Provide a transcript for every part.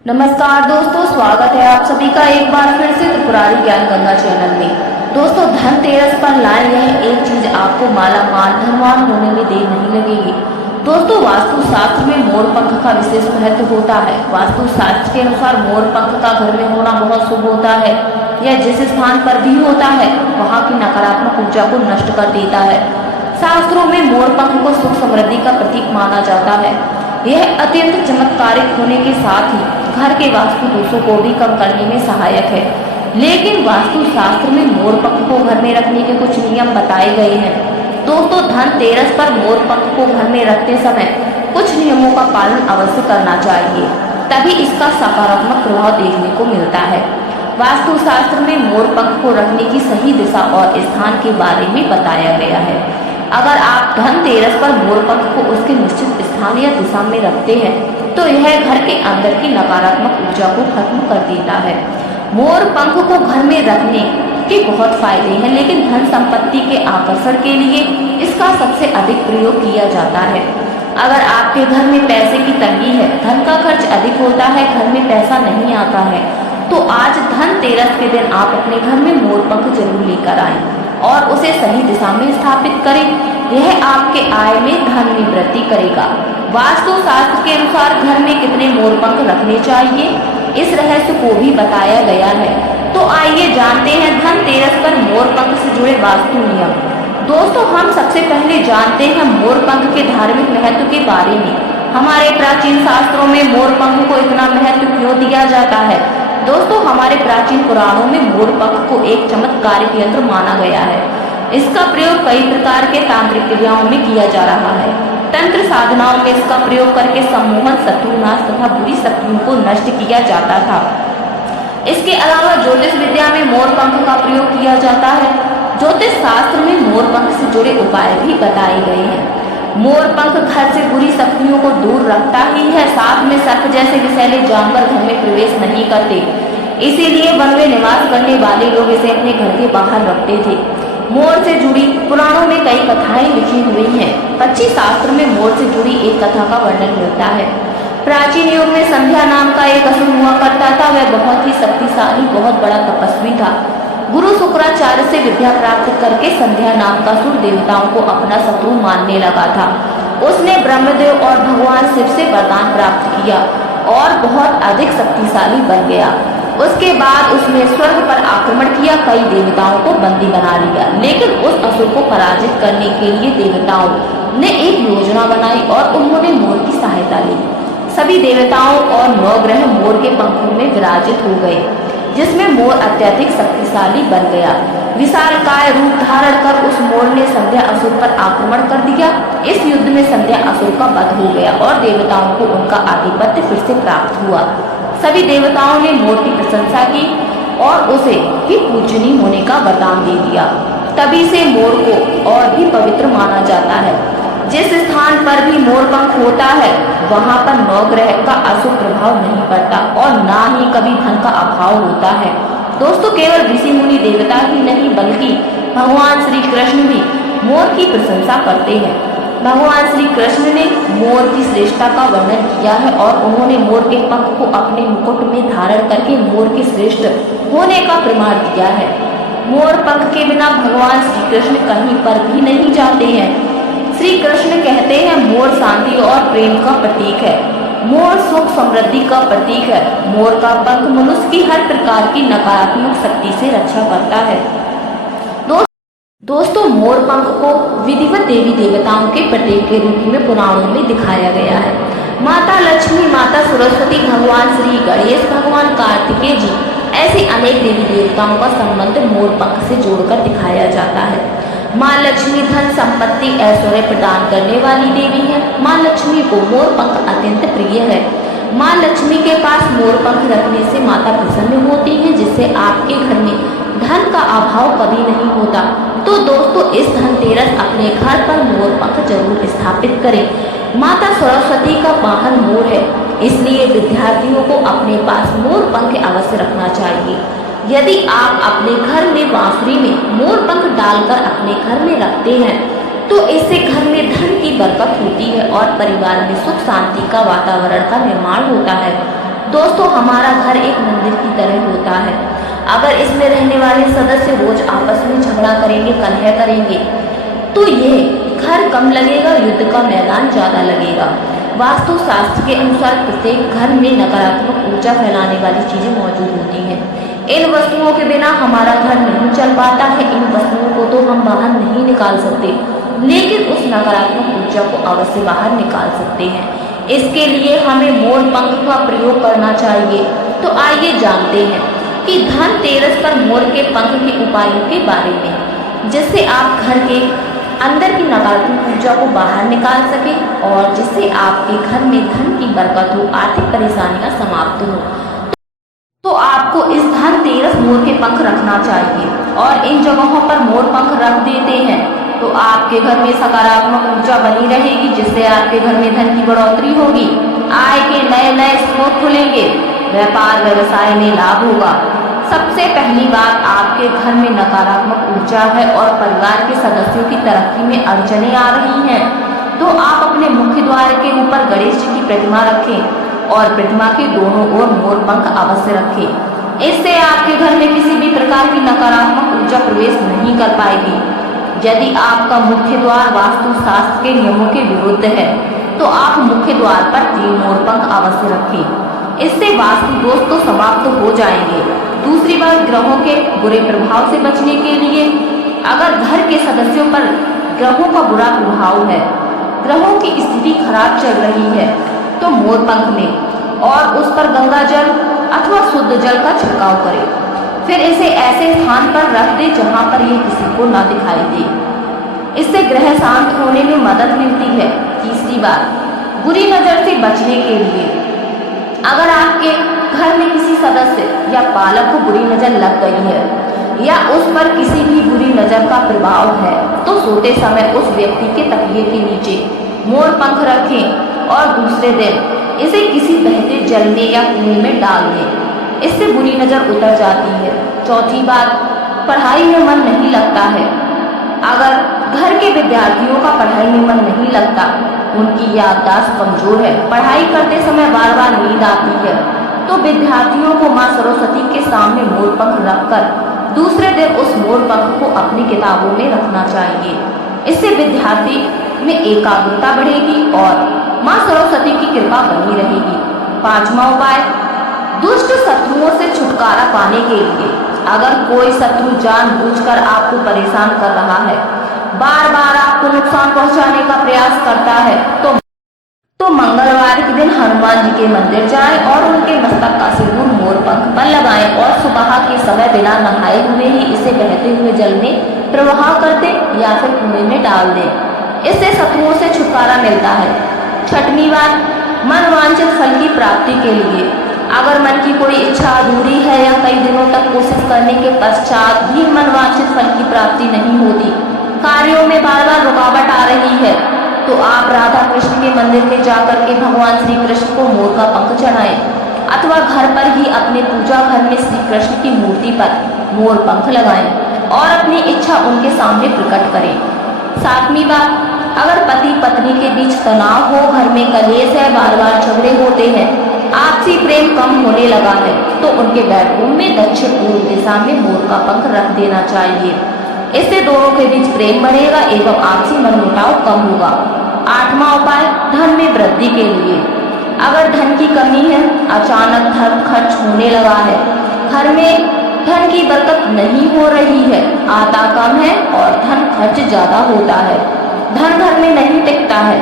नमस्कार दोस्तों, स्वागत है आप सभी का एक बार फिर से त्रिपुरारी ज्ञान गंगा चैनल में। दोस्तों, धनतेरस पर लाए यह एक चीज आपको माला माल धनवान होने में देर नहीं लगेगी। दोस्तों, वास्तु शास्त्र में मोर पंख का विशेष महत्व होता है। वास्तु शास्त्र के अनुसार मोर पंख का घर में होना बहुत शुभ होता है। यह जिस स्थान पर भी होता है वहाँ की नकारात्मक ऊर्जा को नष्ट कर देता है। शास्त्रों में मोर पंख को सुख समृद्धि का प्रतीक माना जाता है। यह अत्यंत चमत्कारिक होने के साथ ही घर के वास्तु दोषों को भी कम करने में सहायक है। लेकिन वास्तु शास्त्र में मोर पंख को घर में रखने के कुछ नियम बताए गए हैं। दोस्तों, धनतेरस पर मोर पंख को घर में रखते समय कुछ नियमों का पालन अवश्य करना चाहिए, तभी इसका सकारात्मक प्रभाव देखने को मिलता है। वास्तु शास्त्र में मोर पंख को रखने की सही दिशा और स्थान के बारे में बताया गया है। अगर आप धनतेरस पर मोर पंख को उसके निश्चित स्थान या दिशा में रखते हैं तो यह घर के अंदर की नकारात्मक ऊर्जा को खत्म कर देता है। मोर पंख को घर में रखने के बहुत फायदे हैं, लेकिन धन संपत्ति के आकर्षण के लिए इसका सबसे अधिक प्रयोग किया जाता है। अगर आपके घर में पैसे की तंगी है, धन का खर्च अधिक होता है, घर में पैसा नहीं आता है, तो आज धनतेरस के दिन आप अपने घर में मोर पंख जरूर लेकर आएं और उसे सही दिशा में स्थापित करें। यह आपके आय में धन में वृद्धि करेगा। वास्तु शास्त्र के अनुसार घर में कितने मोर पंख रखने चाहिए, इस रहस्य को भी बताया गया है। तो आइए जानते हैं धनतेरस पर मोर पंख से जुड़े वास्तु नियम। दोस्तों, हम सबसे पहले जानते हैं मोर पंख के धार्मिक महत्व के बारे में। हमारे प्राचीन शास्त्रों में मोर पंख को इतना महत्व क्यों दिया जाता है? दोस्तों, हमारे प्राचीन पुराणों में मोर पंख को एक चमत्कारिक यंत्र माना गया है। इसका प्रयोग कई प्रकार के तांत्रिक क्रियाओं में किया जा रहा है। तंत्र साधनाओं में इसका प्रयोग करके सम्मोहन, शत्रुनाश तथा बुरी शक्तियों को नष्ट किया जाता था। इसके अलावा ज्योतिष विद्या में मोर पंख का प्रयोग किया जाता है। ज्योतिष शास्त्र में मोर पंख से जुड़े उपाय भी बताए गए हैं। मोर पंख घर से बुरी शक्तियों को दूर रखता ही है, साथ में सर्प जैसे विषैले जानवर घर में प्रवेश नहीं करते। इसीलिए वन में निवास करने वाले लोग इसे अपने घर के बाहर रखते थे। मोर से जुड़ी पुराणों में कई कथाएं लिखी हुई हैं। पक्षी शास्त्र में मोर से जुड़ी एक कथा का वर्णन मिलता है। प्राचीन युग में संध्या नाम का एक असुर हुआ करता था। वह बहुत ही शक्तिशाली, बहुत बड़ा तपस्वी था। गुरु शुक्राचार्य से विद्या प्राप्त करके संध्या नाम का असुर देवताओं को अपना शत्रु मानने लगा था। उसने ब्रह्मदेव और भगवान शिव से वरदान प्राप्त किया और बहुत अधिक शक्तिशाली बन गया। उसके बाद उसने स्वर्ग पर आक्रमण किया, कई देवताओं को बंदी बना लिया। लेकिन उस असुर को पराजित करने के लिए देवताओं ने एक योजना बनाई और उन्होंने मोर की सहायता ली। सभी देवताओं और 9 ग्रह मोर के पंखों में विराजित हो गए, जिसमें मोर अत्यधिक शक्तिशाली बन गया। विशालकाय रूप धारण कर उस मोर ने संध्या असुर पर आक्रमण कर दिया। इस युद्ध में संध्या असुर का वध हो गया और देवताओं को उनका आधिपत्य फिर से प्राप्त हुआ। सभी देवताओं ने मोर की प्रशंसा की और उसे ही पूजनीय होने का वरदान दे दिया। तभी से मोर को और भी पवित्र माना जाता है। जिस स्थान पर भी मोर पंख होता है वहां पर 9 ग्रह का अशुभ प्रभाव नहीं पड़ता और ना ही कभी धन का अभाव होता है। दोस्तों, केवल ऋषि मुनि देवता ही नहीं बल्कि भगवान श्री कृष्ण भी मोर की प्रशंसा करते हैं। भगवान श्री कृष्ण ने मोर की श्रेष्ठता का वर्णन किया है और उन्होंने मोर के पंख को अपने मुकुट में धारण करके मोर के श्रेष्ठ होने का प्रमाण दिया है। मोर पंख के बिना भगवान श्री कृष्ण कहीं पर भी नहीं जाते हैं। श्री कृष्ण कहते हैं मोर शांति और प्रेम का प्रतीक है। मोर सुख समृद्धि का प्रतीक है। मोर का पंख मनुष्य की हर प्रकार की नकारात्मक शक्ति से रक्षा करता है। दोस्तों, मोर पंख को विधिवत देवी देवताओं के प्रतीक के रूप में पुराणों में दिखाया गया है। माता लक्ष्मी, माता सरस्वती, भगवान श्री गणेश, भगवान कार्तिकेय जी, ऐसे अनेक देवी देवताओं का संबंध मोर पंख से जोड़कर दिखाया जाता है। माँ लक्ष्मी धन संपत्ति ऐश्वर्य प्रदान करने वाली देवी है। माँ लक्ष्मी को मोर पंख अत्यंत प्रिय है। माँ लक्ष्मी के पास मोर पंख रखने से माता प्रसन्न होती है, जिससे आपके घर में धन का अभाव कभी नहीं होता। तो दोस्तों, इस धनतेरस अपने घर पर मोर पंख जरूर स्थापित करें। माता सरस्वती का वाहन मोर है, इसलिए विद्यार्थियों को अपने पास मोर पंख अवश्य रखना चाहिए। यदि आप अपने घर में बांसुरी में मोर पंख डालकर अपने घर में रखते हैं तो इससे घर में धन की बरकत होती है और परिवार में सुख शांति का वातावरण का निर्माण होता है। दोस्तों हमारा घर एक मंदिर की तरह होता है। अगर इसमें रहने वाले सदस्य रोज आपस में झगड़ा करेंगे, कलह करेंगे, तो ये घर कम लगेगा, युद्ध का मैदान ज्यादा लगेगा। वास्तु शास्त्र के अनुसार प्रत्येक घर में नकारात्मक ऊर्जा फैलाने वाली चीजें मौजूद होती हैं। इन वस्तुओं के बिना हमारा घर नहीं चल पाता है। इन वस्तुओं को तो हम बाहर नहीं निकाल सकते, लेकिन उस नकारात्मक ऊर्जा को अवश्य बाहर निकाल सकते हैं। इसके लिए हमें मोर पंख का प्रयोग करना चाहिए। तो आइए जानते हैं कि धनतेरस पर मोर के पंख के उपायों के बारे में, जिससे आप घर के अंदर की नकारात्मक ऊर्जा को बाहर निकाल सके और जिससे आपके घर में धन की बरकत हो, आर्थिक परेशानियां समाप्त हो। तो आपको इस धनतेरस मोर के पंख रखना चाहिए और इन जगहों पर मोर पंख रख देते हैं तो आपके घर में सकारात्मक ऊर्जा बनी रहेगी, जिससे आपके घर में धन की बढ़ोतरी होगी, आय के नए नए स्रोत खुलेंगे, व्यापार व्यवसाय में लाभ होगा। सबसे पहली बात, आपके घर में नकारात्मक ऊर्जा है और परिवार के सदस्यों की तरक्की में अड़चनें आ रही हैं, तो आप अपने मुख्य द्वार के ऊपर गणेश जी की प्रतिमा रखें और प्रतिमा के दोनों ओर मोर पंख अवश्य रखें। इससे आपके घर में किसी भी प्रकार की नकारात्मक ऊर्जा प्रवेश नहीं कर पाएगी। यदि आपका मुख्य द्वार वास्तु शास्त्र के नियमों के विरुद्ध है, तो आप मुख्य द्वार पर 3 मोर पंख अवश्य रखें। इससे वास्तु दोष तो समाप्त हो जाएंगे। दूसरी बात, ग्रहों के बुरे प्रभाव से बचने के लिए, अगर घर के सदस्यों पर ग्रहों का बुरा प्रभाव है, ग्रहों की स्थिति खराब चल रही है, तो मोर पंख लें और उस पर गंगा जल अथवा शुद्ध जल का छिड़काव करें। फिर इसे ऐसे स्थान पर रख दें जहां पर यह किसी को ना दिखाई दे। इससे ग्रह शांत होने में मदद मिलती है। तीसरी बात, बुरी नजर से बचने के लिए, अगर आपके घर में किसी सदस्य या पालक को बुरी नजर लग गई है या उस पर किसी भी बुरी नजर का प्रभाव है, तो सोते समय उस व्यक्ति के तकिए के नीचे मोर पंख रखें और दूसरे दिन इसे किसी बहते जल में या कुएं में डाल दें। इससे बुरी नजर उतर जाती है। चौथी बात, पढ़ाई में मन नहीं लगता है। अगर घर के विद्यार्थियों का पढ़ाई में मन नहीं लगता, उनकी याददाश्त कमजोर है, पढ़ाई करते समय बार बार नींद आती है, तो विद्यार्थियों को मां सरस्वती के सामने मोर पंख रखकर दूसरे दिन उस मोर पंख को अपनी किताबों में रखना चाहिए। इससे विद्यार्थी में एकाग्रता बढ़ेगी और मां सरस्वती की कृपा बनी रहेगी। 5वां उपाय, दुष्ट शत्रुओं से छुटकारा पाने के लिए, अगर कोई शत्रु जानबूझकर आपको परेशान कर रहा है, बार बार आपको नुकसान पहुंचाने का प्रयास करता है, तो मंगलवार के दिन हनुमान जी के मंदिर जाएं और उनके मस्तक का सिंदूर मोर पंख पर लगाएं और सुबह के समय बिना नहाए हुए ही इसे बहते हुए जल में प्रवाह कर दें या फिर कुएं में डाल दें। इससे शत्रुओं से छुटकारा मिलता है। 6वीं बात, मनवांछित फल की प्राप्ति के लिए, अगर मन की कोई इच्छा अधूरी है या कई दिनों तक कोशिश करने के पश्चात भी मनवांछित फल की प्राप्ति नहीं होती, कार्यों में बार बार रुकावट आ रही है, तो आप राधा कृष्ण के मंदिर में जाकर के भगवान श्री कृष्ण को मोर का पंख चढ़ाएं अथवा घर पर ही अपने पूजा घर में श्री कृष्ण की मूर्ति पर मोर पंख लगाएं और अपनी इच्छा उनके सामने प्रकट करें। 7वीं बात, अगर पति पत्नी के बीच तनाव हो, घर में कलेश है, बार बार झगड़े होते हैं, आपसी प्रेम कम होने लगा है, तो उनके बेडरूम में दक्षिण पूर्व दिशा में मोर का पंख रख देना चाहिए। इससे दोनों के बीच प्रेम बढ़ेगा एवं आपसी मनमुटाव कम होगा। 8वां उपाय, धन में वृद्धि के लिए, अगर धन की कमी है, अचानक धन खर्च होने लगा है, घर में धन की बरकत नहीं हो रही है, आता कम है और धन खर्च ज्यादा होता है, धन घर में नहीं टिकता है,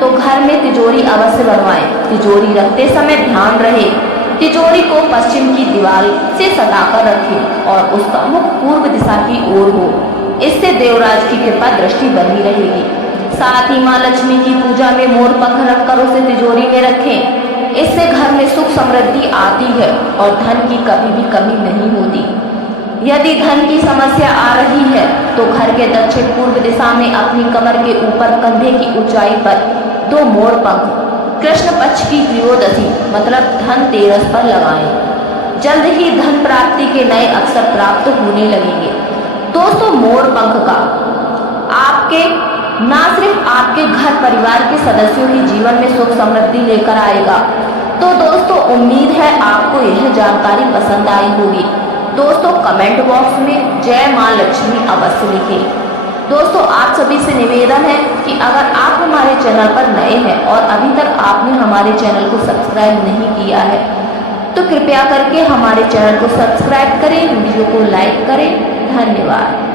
तो घर में तिजोरी अवश्य बनवाएं। तिजोरी रखते समय ध्यान रहे, तिजोरी को पश्चिम की दीवार से सटाकर रखें और उसका मुख पूर्व दिशा की ओर हो। इससे देवराज की कृपा दृष्टि बनी रहेगी। साथ ही मां लक्ष्मी की पूजा में मोर पंख रखकर उसे तिजोरी में रखें। इससे घर में सुख समृद्धि आती है और धन की कभी भी कमी नहीं होती। यदि धन की समस्या आ रही है तो घर के दक्षिण पूर्व दिशा में अपनी कमर के ऊपर कंधे की ऊंचाई पर 2 मोर पंख कृष्ण पक्ष की त्रयोदशी मतलब धनतेरस पर लगाएं। जल्द ही धन प्राप्ति के नए अवसर प्राप्त होने लगेंगे। दोस्तों, मोर पंख का आपके न सिर्फ आपके घर परिवार के सदस्यों के जीवन में सुख समृद्धि लेकर आएगा, तो दोस्तों उम्मीद है आपको यह जानकारी पसंद आई होगी। दोस्तों कमेंट बॉक्स में जय मां लक्ष्मी अवश्य लिखें। दोस्तों आप सभी से निवेदन है कि अगर आप हमारे चैनल पर नए हैं और अभी तक आपने हमारे चैनल को सब्सक्राइब नहीं किया है तो कृपया करके हमारे चैनल को सब्सक्राइब करें, वीडियो को लाइक करें। धन्यवाद।